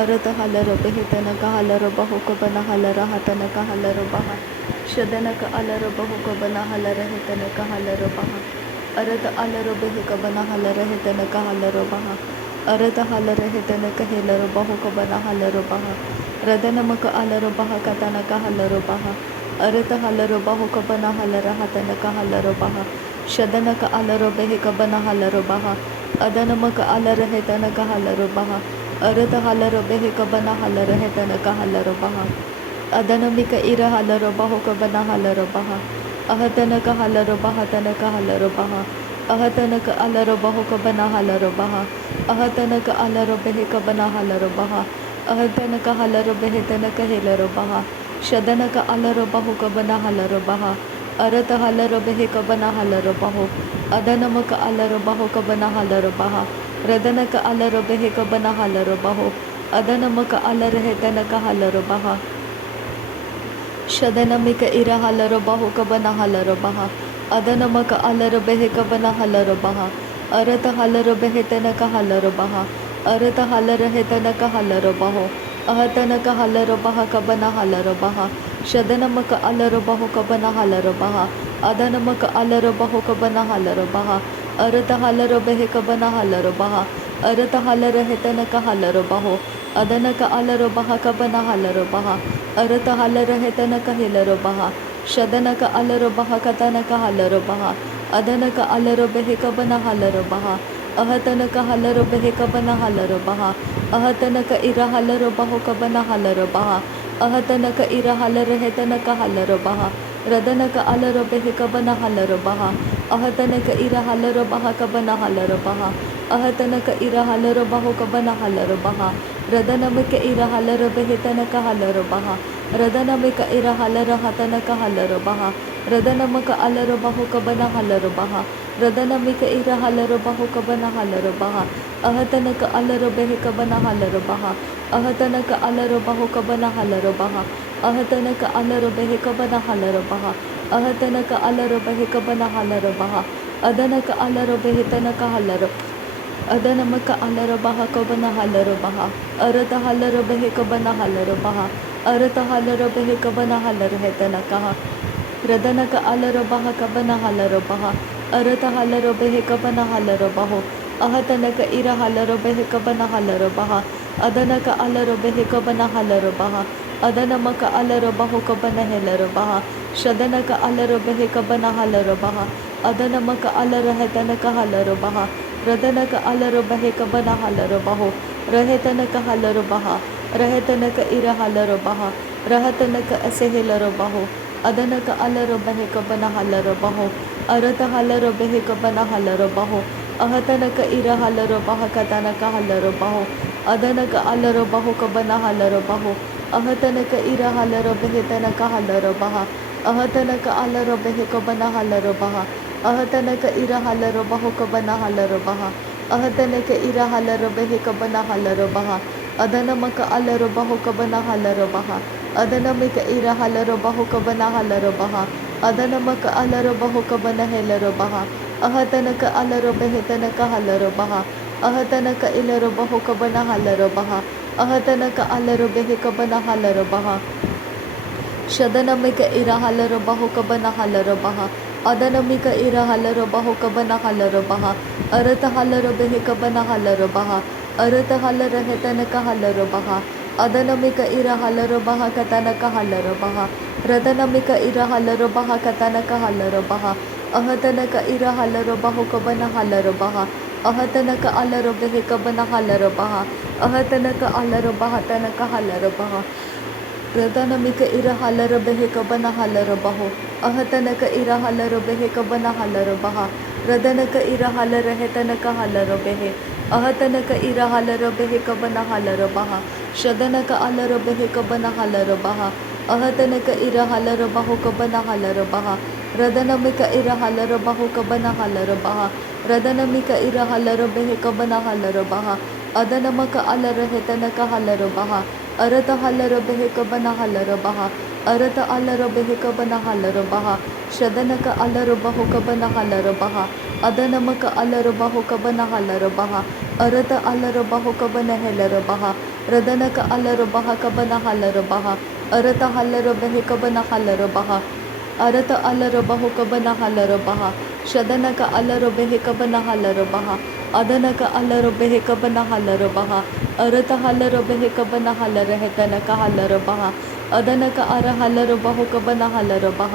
अरत हलर बेहतनक हलर बहुक बना हलर हतनक हलर बहा शदनक अलर बहुक बना हलर हेतनक हलर बहा अरत अलर बेहक बना हलर हेतनक हलर बहा अरत हलर हेतनक हेलर बहुक बना हलर बहा रदनमक अलर बहा कतनक हलर बहा अरत हलर बहुक बना हलर हतनक हलर बहा शदनक अलर बेहक बना हलर बहा अदनमक अलर हेतनक हलर बहा अरत हलर बेहक बना हलर हेतनक हलर बहा अदनमिक इर हलर बहुक बना हलर बहा अहतनक हलर बहतनक हलर बहा अहतनक अलर बहुक बना हलर बहा अहतनक अलर बेहक बना हलर बहा अहतनक हलर बेहतनक हेलर बहा शदनक अलर बहुक बना हलर बहा अरत हलर बेहक बना हलर बहो अदनमक अलर बहुक बना हलर बहा रदनक अलर बेहक बना हलर बहो अदनमक अलर हेतनक हलर बहा शदनमिक इर हलर बहुक बना हलर बहा अदनमक अलर बेहक बना हलर बहा अरत हलर बेहतनक हलर बहा अरत हलर हेतनक हलर बहो अहतनक हलर बहक बना हलर बहा शदनमक अलर बहुक बना हलर बहा अदनमक अलर बहुक बना हलर बहा अरत हलर बेहक बना हलर बहा अरत हलर हेतनक हलर बहो अदनक अलर बहक बना हलर बहा अरत हलर हेतनक हेलर बहा शदनक अलर बहक तनक हलर बहा अदनक अलर बेहक बना हलर बहा अहतनक हलर बेहक बना हलर बहा अहतनक इर हलर बहुक बना हलर बहा अहतनक इर हलर हेतनक हलर बहा रदनक अलर बेहक बना हलर बहा अहतनक इर हलर बहक बना हलर बहा अहतनक इर हलर बहुक बना हलर बहा रदनमिक इर हलर बेहतनक हलर बहा रदनमिक इर हलर हतनक हलर बहा रदनमक अलर बहुक बना हलर बहा रदनमिक इर हलर बहुक बना हलर बहा अहतनक अलर बेहक बना हलर बहा अहतनक अलर बहुक बना हलर बहा अहतनक अलर बेहक बना हलर बहा अहतनक अलर बेहक बना हलर बहा अदनक अलर बेहतनक हलर अदनमक अलर बहक बना हलर बहा अरत हलर बेहक बना हलर बहा अरत हलर बेहक बना हलर हेतनक रदनक अलर बहक बना हलर बहा अरत हलर बेहक बना हलर बहो अहतनक इर हलर बेहक बना हलर बहा अदनक अलर बेहक बना हलर बहा अदनमक अलर बहुक बना हेलर बहा शदनक अलर बेहक बना हलर बहा अदनमक अलर हेतनक हलर बहा रदनक अलर बेहक बना हलर बहो रहेतनक हलर बहा रहेतनक इर हलर बहा रहतनक असे हेलर बहो अदनक अलर बेहक बना हलर बहो अरत हलर बेहक बना हलर बहो अहतनक इर हलर बहक तनक हलर बहो अदनक अलर बहुक बना हलर बहो अहतनक इर हलर बेहतनक हलर बहा अहतनक अलर बेहक बना हलर बहा अहतनक इर हलर बहुक बना हलर बहा अहतनक इर हलर बेहक बना हलर बहा अदनमक अलर बहुक बना हलर बहा अदनमिक इर हलर बहुक बना हलर बहा अदनमक अलर बहुक बना हेलर बहा अहतनक अलर बेहतनक हलर बहा अहतनक इलर बहुक बना हलर बहा अहतनक अलर बेहक बना हलर बहा शदनमिक इर हलर बहुक बना हलर बहा अदनमिक इर हलर बहुक बना हलर बहा अरत हलर बेहक बना हलर बहा अरत हलर हेतनक हलर बहा अदनमिक इर हलर बहा कतनक हलर बहा रदनमिक इर हलर बहा कतनक हलर बहा अहतनक इर हलर बहुक बना हलर बहा अहतनक अलर बेहक बना हलर बहा अहतनक अलर बहतनक हलर बहा रदनमिक इर हलर बेहक बना हलर बहो अहतनक इर हलर बेहक बना हलर बहा रदनक इर हलर हेतनक हलर बेहे अहतनक इर हलर बेहक बना हलर बहा शदनक अलर बेहक बना हलर बहा अहतनक इर हलर बहुक बना हलर बहा रदनमिक इर हलर बहुक बना हलर बहा रदनमिक इर हलर बेहक बना हलर बहा अदनमक अलर हेतनक हलर बहा अरत हलर बेहक बना हलर बहा अरत अलर बेहक बना हलर बहा शदनक अलर बहुक बना हलर बहा ಅದನಮಕ ಅಲರ ಬಾಹು ಕಬನ ಹಲರ ಬಹ ಅರತ ಅಲರ ಬಾಹು ಕಬನ ಹೆಲರ ಬಹ ರದನಕ ಅಲರ ಬಹ ಕಬನ ಹಲರ ಬಹ ಅರತ ಹಲರ ಬೆಹೆ ಕಬನ ಹಲರ ಬಹ ಅರತ ಅಲರ ಬಹು ಕಬನ ಹಲರ ಬಹ ಶದನಕ ಅಲರ ಬೆಹೆ ಕಬನ ಹಲರ ಬಹ ಅದನಕ ಅಲರ ಬೆಹೆ ಕಬನ ಹಲರ ಬಹ ಅರತ ಹಲರ ಬೆಹೆ ಕಬನ ಹಲರ ಹೆತನಕ ಹಲರ ಬಹ ಅದನಕ ಅರ ಹಲರ ಬಹು ಕಬನ ಹಲರ ಬಹ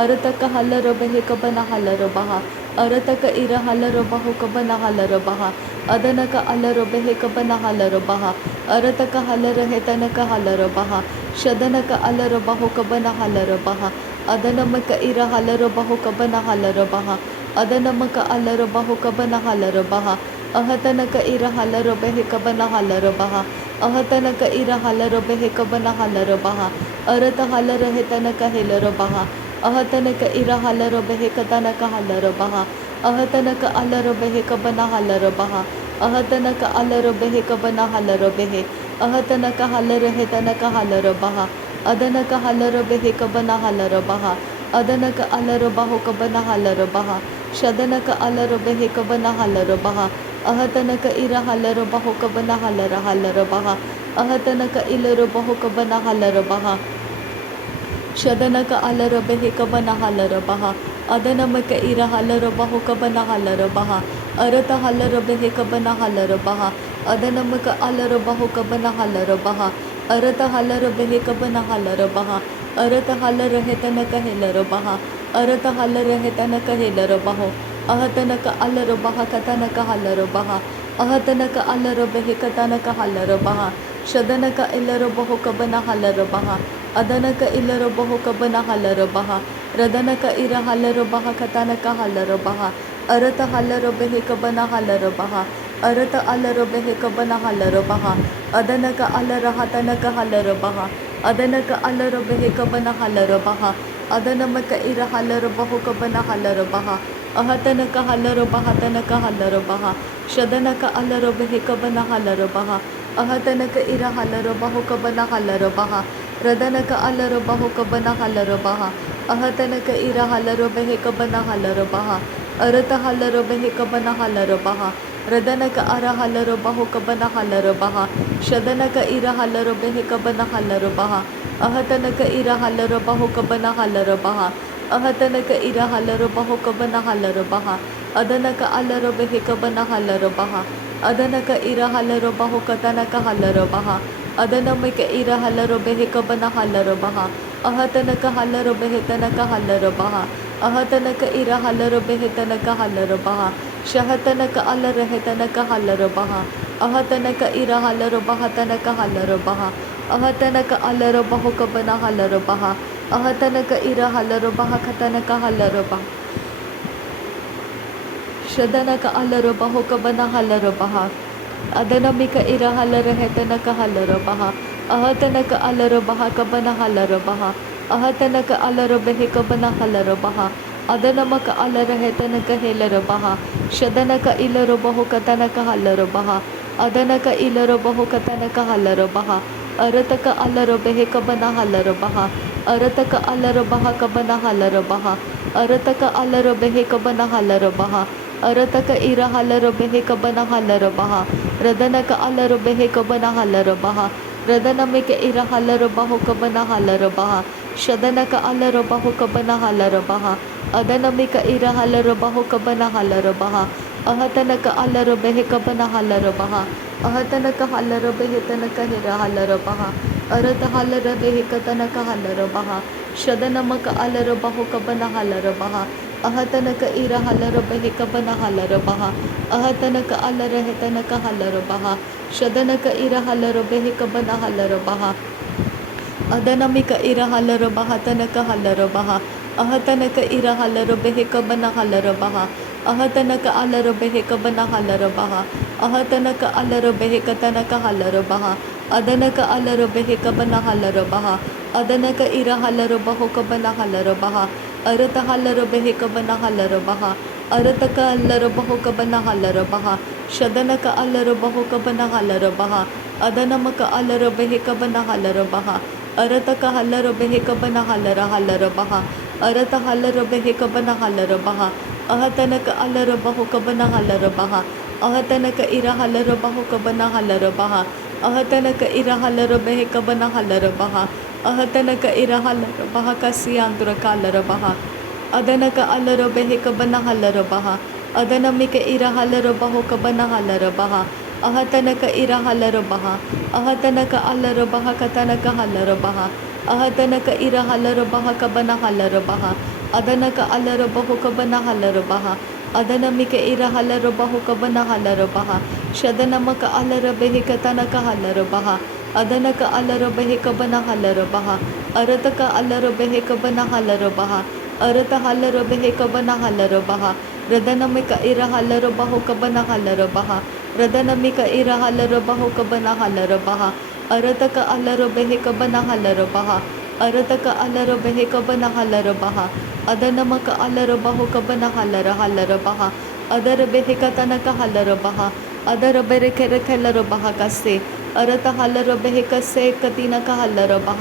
ಅರತಕ ಹಲರ ಬೆಹೆ ಕಬನ ಹಲರ ಬಹ ಅರತಕ ಇರ ಹಲರ ಬಹು ಕಬನ ಹಲರ ಬಹ ಅದನಕ ಅಲರ ಬೆಹೆ ಕಬನ ಹಲರ ಬಹ ಅರತಕ ಹಲರ ಹೆತನಕ ಹಲರ ಬಹ ಶದನಕ ಅಲರ ಬಹು ಕಬನ ಹಲರ ಬಹ ಅದನಮಕ ಇರ ಹಲರ ಬಹು ಕಬನ ಹಲರ ಬಹ ಅದನಮಕ ಅಲರ ಬಹು ಕಬನ ಹಲರ ಬಹ ಅಹತನಕ ಇರ ಹಲರ ಬೆಹೆ ಕಬನ ಹಲರ ಬಹ ಅಹತನಕ ಇರ ಹಲರ ಬೆಹೆ ಕಬನ ಹಲರ ಬಹ ಅರತ ಹಲರ ಹೆತನಕ ಹೆಲರ ಬಹ ಅಹತನಕ ಇರ ಹಲರ ಬೆಹೆ ಕತನಕ ಹಲರ ಬಹ ಅಹತನಕ ಅಲರ ಬೆಹೆ ಕಬನ ಹಲರ ಬಹ ಅಹತನಕ ಅಲರ ಬೆಹೆ ಕಬನ ಹಲರ ಬೆಹೆ ಅಹತನಕ ಹಲರ ಹೆತನಕ ಹಲರ ಬಹ ಅದನಕ ಹಲರ ಬೆಹೆ ಕಬನ ಹಲರ ಬಹ ಅದನಕ ಅಲರ ಬಹು ಕಬನ ಹಲರ ಬಹ ಶದನಕ ಅಲರ ಬೆಹೆ ಕಬನ ಹಲರ ಬಹ ಅಹತನಕ ಇರ ಹಲರ ಬಹು ಕಬನ ಹಲರ ಹಲರ ಬಹ ಅಹತನಕ ಇಲರ ಬಹು ಕಬನ ಹಲರ ಬಹ ಶದನಕ ಅಲರ ಬೆಹೆ ಕಬನ ಹಲರ ಬಹ ಅದನಮಕ ಇರ ಹಲರ ಬಹು ಕಬನ ಹಲರ ಬಹ ಅರತ ಹಲರ ಬೆಹೆ ಕಬನ ಹಲರ ಬಹ ಅದನಮಕ ಅಲರ ಬಹು ಕಬನ ಹಲರ ಬಹ ಅರತ ಹಲರ ಬೆಹೆ ಕಬನ ಹಲರ ಬಹ ಅರತ ಹಲರ ಹೆತನಕ ಹೆಲರ ಬಹ ಅರತ ಹಲರ ಹೆತನಕ ಹೆಲರ ಬಹ ಅಹತನಕ ಅಲರ ಬಹ ಕತನಕ ಹಲರ ಬಹ ಅಹತನಕ ಅಲರ ಬೆಹೆ ಕತನಕ ಹಲರ ಬಹ ಶದನಕ ಇಲ್ಲರ ಬಹು ಕಬನ ಹಲರ ಬಹ ಅದನಕ ಇಲ್ಲರ ಬಹು ಕಬನ ಹಲರ ಬಹ ರದನಕ ಇರ ಹಲರ ಬಹ ಕತನಕ ಹಲರ ಬಹ ಅರತ ಹಲರ ಬೆಹೆ ಕಬನ ಹಲರ ಬಹ ಅರತ ಅಲರ ಬೆಹೆ ಕಬನ ಹಲರ ಬಹ ಅದನಕ ಅಲರ ಹತನಕ ಹಲರ ಬಹ ಅದನಕ ಅಲರ ಬೆಹೆ ಕಬನ ಹಲರ ಬಹ ಅದನಮಕ ಇರ ಹಲರ ಬಹು ಕಬನ ಹಲರ ಬಹ ಅಹತನಕ ಹಲರ ಬಹ ತನಕ ಹಲರ ಬಹ ಶದನಕ ಅಲರ ಬೆಹೆ ಕಬನ ಹಲರ ಬಹ ಅಹತನಕ ಇರ ಹಲರ ಬಹು ಕಬನ ಹಲರ ಬಹ ರದನಕ ಅಲರ ಬಹು ಕಬನ ಹಲರ ಬಹ ಅಹತನಕ ಇರ ಹಲರ ಬೆಹೆ ಕಬನ ಹಲರ ಬಹ ಅರತ ಹಲರ ಬೆಹೆ ಕಬನ ಹಲರ ಬಹ ರದನಕ ಅರ ಹಲರ ಬಹು ಕಬನ ಹಲರ ಬಹ ಶದನಕ ಇರ ಹಲರ ಬೆಹೆ ಕಬನ ಹಲರ ಬಹ ಅಹತನಕ ಇರ ಹಲರ ಬಹು ಕಬನ ಹಲರ ಬಹ ಅಹತನಕ ಇರ ಹಲರ ಬಹು ಕಬನ ಹಲರ ಬಹ ಅದನಕ ಅಲರ ಬೆಹೆ ಕಬನ ಹಲರ ಬಹ ಅದನಕ ಇರ ಹಲರ ಬಹು ಕತನಕ ಹಲರ ಬಹ ಅದನಮಿಕ ಇರ ಹಲರ ಬೆಹೆ ಕಬನ ಹಲರ ಬಹ ಅಹತನಕ ಹಲರ ಬೆಹೆ ತನಕ ಹಲರ ಬಹ ಅಹತನಕ ಇರ ಹಲರ ಬೆಹೆ ತನಕ ಹಲರ ಬಹ ಶಹತನಕ ಅಲರ ಹೆತನಕ ಹಲರ ಬಹ ಅಹತನಕ ಇರ ಹಲರ ಬಹ ತನಕ ಹಲರ ಬಹ ಅಹತನಕ ಅಲರ ಬಹು ಕಬನ ಹಲರ ಬಹ ಅಹತನಕ ಇರ ಹಲರ ಬಹ ಕತನಕ ಹಲರ ಬಹ ಶದನಕ ಅಲರ ಬಹು ಕಬನ ಹಲರ ಬಹ ಅದನಮಿಕ ಇರ ಹಲರ ಹೆತನಕ ಹಲರ ಬಹ ಅಹತನಕ ಅಲರ ಬಹ ಕಬನ ಹಲರ ಬಹ ಅಹತನಕ ಅಲರ ಬೆಹೆ ಕಬನ ಹಲರ ಬಹ ಅದನಮಕ ಅಲರ ಹೆತನಕ ಹೆಲರ ಬಹ ಶದನಕ ಇಲರ ಬಹು ಕತನಕ ಹಲರ ಬಹ ಅದನಕ ಇಲರ ಬಹು ಕತನಕ ಹಲರ ಬಹ ಅರತಕ ಅಲರ ಬೆಹೆ ಕಬನ ಹಲರ ಬಹ ಅರತಕ ಅಲರ ಬಹ ಕಬನ ಹಲರ ಬಹ ಅರತಕ ಅಲರ ಬೆಹೆ ಕಬನ ಹಲರ ಬಹ ಅರತಕ ಇರ ಹಲರ ಬೆಹೆ ಕಬನ ಹಲರ ಬಹ ರದನಕ ಅಲರ ಬೆಹೆ ಕಬನ ಹಲರ ಬಹ ರದನಮಿಕ ಇರ ಹಲರ ಬಹು ಕಬನ ಹಲರ ಬಹ ಶದನಕ ಅಲರ ಬಹು ಕಬನ ಹಲರ ಬಹ ಅದನಮಿಕ ಇರ ಹಲರ ಬಹು ಕಬನ ಹಲರ ಬಹ ಅಹತನಕ ಅಲರ ಬೆಹೆ ಕಬನ ಹಲರ ಬಹ ಅಹತನಕ ಹಲರ ಬೆಹೆ ತನಕ ಹಿರ ಹಲರ ಬಹ ಅರತ ಹಲರ ಬೆಹೆ ಕತನಕ ಹಲರ ಬಹ ಶದನಮಕ ಅಲರ ಬಹು ಕಬನ ಹಲರ ಬಹ ಅಹತನಕ ಇರ ಹಲರ ಬೆಹೆ ಕಬನ ಹಲರ ಬಹ ಅಹತನಕ ಅಲರ ಹೆತನಕ ಹಲರ ಬಹ ಶದನಕ ಇರ ಹಲರ ಬೆಹೆ ಕಬನ ಹಲರ ಬಹ ಅದನಮಿಕ ಇರ ಹಲರ ಬಹ ತನಕ ಹಲರ ಬಹ ಅಹತನಕ ಇರ ಹಲರ ಬೆಹೆ ಕಬನ ಹಲರ ಬಹ ಅಹತನಕ ಅಲರ ಬೆಹೆ ಕಬನ ಹಲರ ಬಹ ಅಹತನಕ ಅಲರ ಬೆಹೆ ಕತನಕ ಹಲರ ಬಹ ಅದನಕ ಅಲರ ಬೆಹೆ ಕಬನ ಹಲರ ಬಹ ಅದನಕ ಇರ ಹಲರ ಬಹು ಕಬನ ಹಲರ ಬಹ ಅರತ ಹಲರ ಬೆಹೆ ಕಬನ ಹಲರ ಬಹ ಅರತಕ ಅಲ್ಲರ ಬಹು ಕಬನ ಹಲರ ಬಹ ಶದನಕ ಅಲ್ಲರ ಬಹು ಕಬನ ಹಲರ ಬಹ ಅದನಮಕ ಅಲರ ಬೆಹೆ ಕಬನ ಹಲರ ಬಹ ಅರತಕ ಹಲರ ಬೆಹೆ ಕಬನ ಹಲರ ಹಲರ ಬಹ ಅರತ ಹಲ್ಲರ ಬೆಹೆ ಕಬನ ಹಲ್ಲರ ಬಹ ಅಹತನಕ ಅಲ್ಲರ ಬಹು ಕಬನ ಹಲ್ಲರ ಬಹ ಅಹತನಕ ಇರ ಹಲ್ಲರ ಬಹು ಕಬನ ಹಲ್ಲರ ಬಹ ಅಹತನಕ ಇರ ಹಲ್ಲರ ಬೆಹೆ ಕಬನ ಹಲ್ಲರ ಬಹ ಅಹತನಕ ಇರ ಹಲ್ಲರ ಬಹ ಕಸಿಯಾಂತುರ ಕಾಲರ ಬಹ ಅದನಕ ಅಲ್ಲರ ಬೆಹೆ ಕಬನ ಹಲ್ಲರ ಬಹ ಅದನಮಿಕ ಇರ ಹಲ್ಲರ ಬಹು ಕಬನ ಹಲ್ಲರ ಬಹ ಅಹತನಕ ಇರ ಹಲ್ಲರ ಬಹ ಅಹತನಕ ಅಲ್ಲರ ಬಹ ಕತನಕ ಹಲ್ಲರ ಬಹ ಅಹತನಕ ಇರ ಹಲ್ಲರ ಬಹ ಕಬನ ಹಲ್ಲರ ಬಹ ಅದನಕ ಅಲ್ಲರ ಬಹು ಕಬನ ಹಲ್ಲರ ಬಹ ಅದನಮಿಕ ಇರ ಹಲ್ಲರ ಬಹು ಕಬನ ಹಲ್ಲರ ಬಹ ಶದನಮಕ ಅಲ್ಲರ ಬೆಹಿ ಕತನಕ ಹಲ್ಲರ ಬಹ ಅದನಕ ಅಲ್ಲರ ಬೆಹಿ ಕಬನ ಹಲ್ಲರ ಬಹ ಅರತಕ ಅಲ್ಲರ ಬೆಹಿ ಕಬನ ಹಲ್ಲರ ಬಹ ಅರತ ಹಲ್ಲರ ಬೆಹಿ ಕಬನ ಹಲ್ಲರ ಬಹ ರದನಮಿಕ ಇರ ಹಲ್ಲರ ಬಹು ಕಬನ ಹಲ್ಲರ ಬಹ ರದನಮಿಕ ಇರ ಹಲ್ಲರ ಬಹು ಕಬನ ಹಲ್ಲರ ಬಹ ಅರತಕ ಅಲ್ಲರ ಬೆಹಿ ಕಬನ ಹಲ್ಲರ ಬಹ ಅರತಕ ಅಲ್ಲರ ಬೆಹಿ ಕಬನ ಹಲ್ಲರ ಬಹ ಅದನಮಕ ಅಲ್ಲರ ಬಹು ಕಬನ ಹಲ್ಲರ ಹಲ್ಲರ ಬಹ ಅದರ ಬೆಹಿ ಕತನಕ ಹಲ್ಲರ ಬಹ ಅದರ ಬೆರೆ ಕೆರೆ ಕೆಲ್ಲರ ಬಹ ಕಸ್ಸೆ ಅರತ ಹಲ್ಲರ ಬೆಹಿ ಕಸ್ಸೆ ಕತಿನಕ ಹಲ್ಲರ ಬಹ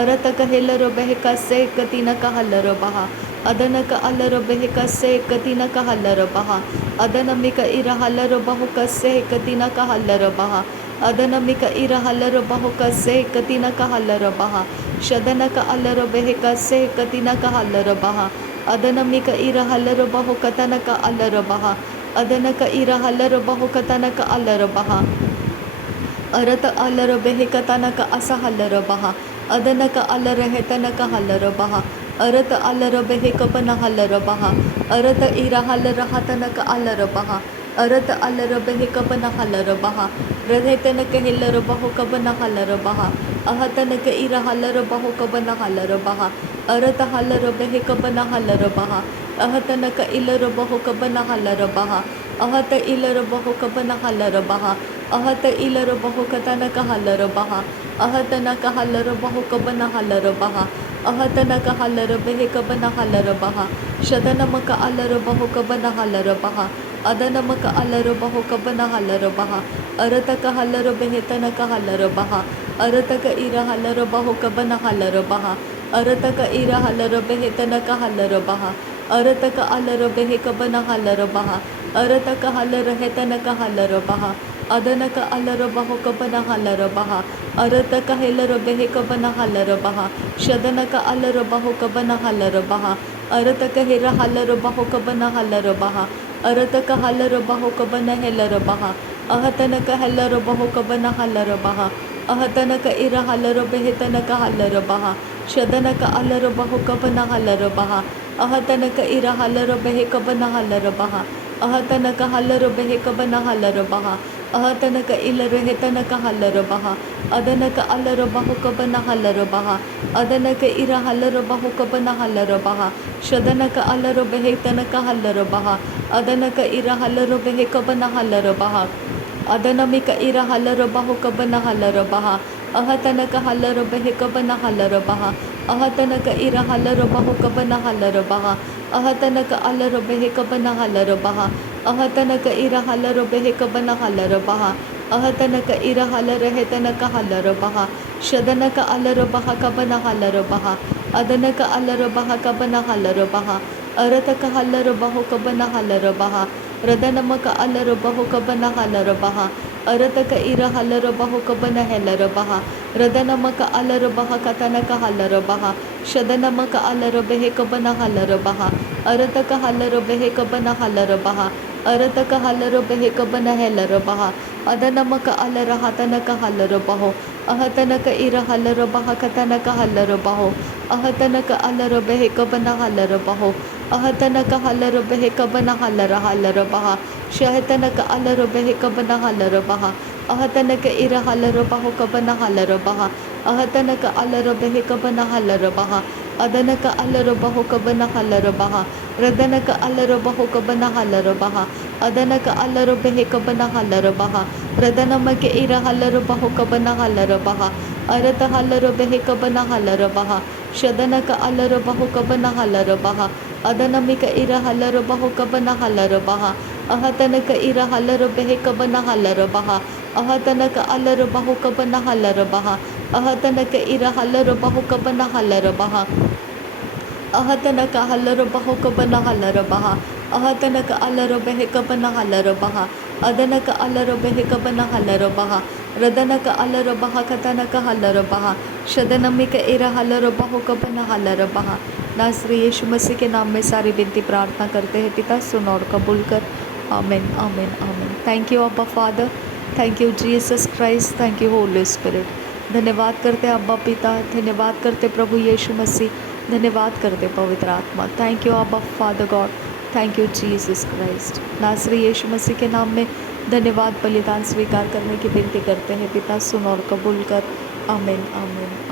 ಅರತಕ ಹೆಲ್ಲರ ಬೆಹಿ ಕಸ್ಸೆ ಕತಿನಕ ಹಲ್ಲರ ಬಹ ಅದನಕ ಅಲ್ಲರ ಬೆಹಿ ಕಸ್ಸೆ ಕತಿನಕ ಹಲ್ಲರ ಬಹ ಅದನಮಿಕ ಇರ ಹಲ್ಲರ ಬಹು ಕಸ್ಸೆ ಕತಿನಕ ಹಲ್ಲರ ಬಹ ಅದನಮಿಕ ಇರ ಹಲ್ಲರ ಬಹು ಕಸ್ಸೆ ಕತಿನಕ ಹಲ್ಲರ ಬಹ ಶದನಕ ಅಲ್ಲರ ಬೆಹಿ ಕಸ್ಸೆ ಕತಿನಕ ಹಲ್ಲರ ಬಹ ಅದನಮಿಕ ಇರ ಹಲ್ಲರ ಬಹು ಕತನಕ ಅಲ್ಲರ ಬಹ ಅದನಕ ಇರ ಹಲ್ಲರ ಬಹು ಕತನಕ ಅಲ್ಲರ ಬಹ ಅರತ ಅಲ್ಲರ ಬೆಹಿ ಕತನಕ ಅಸ ಹಲ್ಲರ ಬಹ ಅದನಕ ಅಲ್ಲರ ಹೆತನಕ ಹಲ್ಲರ ಬಹ ಅರತ ಅಲ್ಲರ ಬೆಹಿ ಕಬನ ಹಲ್ಲರ ಬಹ ಅರತ ಇರ ಹಲ್ಲರ ಹತನಕ ಅಲ್ಲರ ಬಹ ಅರತ ಅಲ್ಲರ ಬೆಹಿ ಕಬನ ಹಲ್ಲರ ಬಹ ರಥೆತನಕ ಹೆಲ್ಲರ ಬಹು ಕಬನ ಹಲ್ಲರ ಬಹ ಅಹತನಕ ಇರ ಹಲ್ಲರ ಬಹು ಕಬನ ಹಲ್ಲರ ಬಹ ಅರತ ಹಲ್ಲರ ಬೆಹಿ ಕಬನ ಹಲ್ಲರ ಬಹ ಅಹತನಕ ಇಲ್ಲರ ಬಹು ಕಬನ ಹಲ್ಲರ ಬಹ ಅಹತ ಇಲ್ಲರ ಬಹು ಕಬನ ಹಲ್ಲರ ಬಹ ಅಹತ ಇಲ್ಲರ ಬಹು ಕತನಕ ಹಲ್ಲರ ಬಹ ಅಹತನಕ ಹಲ್ಲರ ಬಹು ಕಬನ ಹಲ್ಲರ ಬಹ ಅಹತನಕ ಹಲ್ಲರ ಬೆಹಿ ಕಬನ ಹಲ್ಲರ ಬಹ ಶತನಮಕ ಅಲ್ಲರ ಬಹು ಕಬನ ಹಲ್ಲರ ಬಹ ಅದನಮಕ ಅಲ್ಲರ ಬಹು ಕಬನ ಹಲ್ಲರ ಬಹ ಅರತಕ ಹಲ್ಲರ ಬೆಹಿತನಕ ಹಲ್ಲರ ಬಹ ಅರತಕ ಇರ ಹಲ್ಲರ ಬಹು ಕಬನ ಹಲ್ಲರ ಬಹ ಅರತಕ ಇರ ಹಲ್ಲರ ಬೆಹಿತನಕ ಹಲ್ಲರ ಬಹ ಅರತಕ ಅಲ್ಲರ ಬೆಹಿ ಕಬನ ಹಲ್ಲರ ಬಹ ಅರತಕ ಹಲ್ಲರ ಹೆತನಕ ಹಲ್ಲರ ಬಹ ಅದನಕ ಅಲ್ಲರ ಬಹು ಕಬನ ಹಲ್ಲರ ಬಹ ಅರತಕ ಹೆಲ್ಲರ ಬೆಹಿ ಕಬನ ಹಲ್ಲರ ಬಹ ಶದನಕ ಅಲ್ಲರ ಬಹು ಕಬನ ಹಲ್ಲರ ಬಹ ಅರತಕ ಹಿರ ಹಲ್ಲರ ಬಹು ಕಬನ ಹಲ್ಲರ ಬಹ ಅರತಕ ಹಲ್ಲರ ಬಹು ಕಬನ ಹೆಲ್ಲರ ಬಹ ಅಹತನಕ ಹೆಲ್ಲರ ಬಹು ಕಬನ ಹಲ್ಲರ ಬಹ ಅಹತನಕ ಇರ ಹಲ್ಲರ ಬೆಹಿತನಕ ಹಲ್ಲರ ಬಹ ಶದನಕ ಅಲ್ಲರ ಬಹು ಕಬನ ಹಲ್ಲರ ಬಹ ಅಹತನಕ ಇರ ಹಲ್ಲರ ಬೆಹಿ ಕಬನ ಹಲ್ಲರ ಬಹ ಅಹತನಕ ಹಲ್ಲರ ಬೆಹಿ ಕಬನ ಹಲ್ಲರ ಬಹ ಅಹತನಕ ಇಲ್ಲರ ಹೆತನಕ ಹಲ್ಲರ ಬಹ ಅದನಕ ಅಲ್ಲರ ಬಹು ಕಬನ ಹಲ್ಲರ ಬಹ ಅದನಕ ಇರ ಹಲ್ಲರ ಬಹು ಕಬನ ಹಲ್ಲರ ಬಹ ಶದನಕ ಅಲ್ಲರ ಬೆಹಿತನಕ ಹಲ್ಲರ ಬಹ ಅದನಕ ಇರ ಹಲ್ಲರ ಬೆಹಿ ಕಬನ ಹಲ್ಲರ ಬಹ ಅದನಮಿಕ ಇರ ಹಲ್ಲರ ಬಹು ಕಬನ ಹಲ್ಲರ ಬಹ ಅಹತನಕ ಹಲ್ಲರ ಬೆಹಿ ಕಬನ ಹಲ್ಲರ ಬಹ ಅಹತನಕ ಇರ ಹಲ್ಲರ ಬಹು ಕಬನ ಹಲ್ಲರ ಬಹ ಅಹತನಕ ಅಲ್ಲರ ಬೆಹಿ ಕಬನ ಹಲ್ಲರ ಬಹ ಅಹತನಕ ಇರ ಹಲ್ಲರ ಬೆಹಿ ಕಬನ ಹಲ್ಲರ ಬಹ ಅಹತನಕ ಇರ ಹಲ್ಲರ ಹೆತನಕ ಹಲ್ಲರ ಬಹ ಶದನಕ ಅಲ್ಲರ ಬಹ ಕಬನ ಹಲ್ಲರ ಬಹ ಅದನಕ ಅಲ್ಲರ ಬಹ ಕಬನ ಹಲ್ಲರ ಬಹ ಅರತಕ ಹಲ್ಲರ ಬಹು ಕಬನ ಹಲ್ಲರ ಬಹ ರದನಮಕ ಅಲ್ಲರ ಬಹು ಕಬನ ಹಲ್ಲರ ಬಹ ಅರತಕ ಇರ ಹಲ್ಲರ ಬಹು ಕಬನ ಹೆಲ್ಲರ ಬಹ ರದನಮಕ ಅಲ್ಲರ ಬಹ ಕತನಕ ಹಲ್ಲರ ಬಹ ಶದನಮಕ ಅಲ್ಲರ ಬೆಹಿ ಕಬನ ಹಲ್ಲರ ಬಹ ಅರತಕ ಹಲ್ಲರ ಬೆಹಿ ಕಬನ ಹಲ್ಲರ ಬಹ ಅರತಕ ಹಲ್ಲರ ಬೆಹಿ ಕಬನ ಹೆಲ್ಲರ ಬಹ ಅದನಮಕ ಅಲ್ಲರ ಹತನಕ ಹಲ್ಲರ ಬಹು ಅಹತನಕ ಇರ ಹಲ್ಲರ ಬಹ ಕತನಕ ಹಲ್ಲರ ಬಹು ಅಹತನಕ ಅಲ್ಲರ ಬೆಹಿ ಕಬನ ಹಲ್ಲರ ಬಹು ಅಹತನಕ ಹಲ್ಲರ ಬೆಹಿ ಕಬನ ಹಲ್ಲರ ಹಲ್ಲರ ಬಹ ಶಹತನಕ ಅಲ್ಲರ ಬೆಹಿ ಕಬನ ಹಲ್ಲರ ಬಹ ಅಹತನಕ ಇರ ಹಲ್ಲರ ಬಹು ಕಬನ ಹಲ್ಲರ ಬಹ ಅಹತನಕ ಅಲ್ಲರ ಬೆಹಿ ಕಬನ ಹಲ್ಲರ ಬಹ ಅದನಕ ಅಲ್ಲರ ಬಹು ಕಬನ ಹಲ್ಲರ ಬಹ ರದನಕ ಅಲ್ಲರ ಬಹು ಕಬನ ಹಲ್ಲರ ಬಹ ಅದನಕ ಅಲ್ಲರ ಬೆಹಿ ಕಬನ ಹಲ್ಲರ ಬಹ ರದನಮಗೆ ಇರ ಹಲ್ಲರ ಬಹು ಕಬನ ಹಲ್ಲರ ಬಹ ಅರತ ಹಲ್ಲರ ಬೆಹಿ ಕಬನ ಹಲ್ಲರ ಬಹ ಶದನಕ ಅಲ್ಲರ ಬಹು ಕಬನ ಹಲ್ಲರ ಬಹ ಅದನಮಿಕ ಇರ ಹಲ್ಲರ ಬಹು ಕಬನ ಹಲ್ಲರ ಬಹ ಅಹತನಕ ಇರ ಹಲ್ಲರ ಬೆಹಿ ಕಬನ ಹಲ್ಲರ ಬಹ ಅಹತನಕ ಅಲ್ಲರ ಬಹು ಕಬನ ಹಲ್ಲರ ಬಹ ಅಹತನಕ ಇರ ಹಲ್ಲರ ಬಹು ಕಬನ ಹಲ್ಲರ ಬಹ अहतनक हलरबहो कबन हलरबहा अहतनक अलरबह कबन हलरबहा अदनक अलरबह कबन हलरबहा रदनक अलरबहा कतनक हलरबहा शदनमिक इरा हलरबहो कबन हलरबहा। नासरी यीशु मसीह के नाम में सारी विनती प्रार्थना करते हैं पिता, सुन और कबूल कर। आमीन आमीन आमीन। थैंक यू अब्बा father, thank you Jesus Christ, thank you Holi स्पिरिट। धन्यवाद करते अब्बा पिता, धन्यवाद करते प्रभु यीशु मसीह, धन्यवाद करते पवित्र आत्मा। थैंक यू अब्बा father God, thank you Jesus Christ. नासरी यीशु मसीह के नाम में धन्यवाद बलिदान स्वीकार करने की विनती करते हैं पिता, सुन और कबूल कर। आमीन आमीन।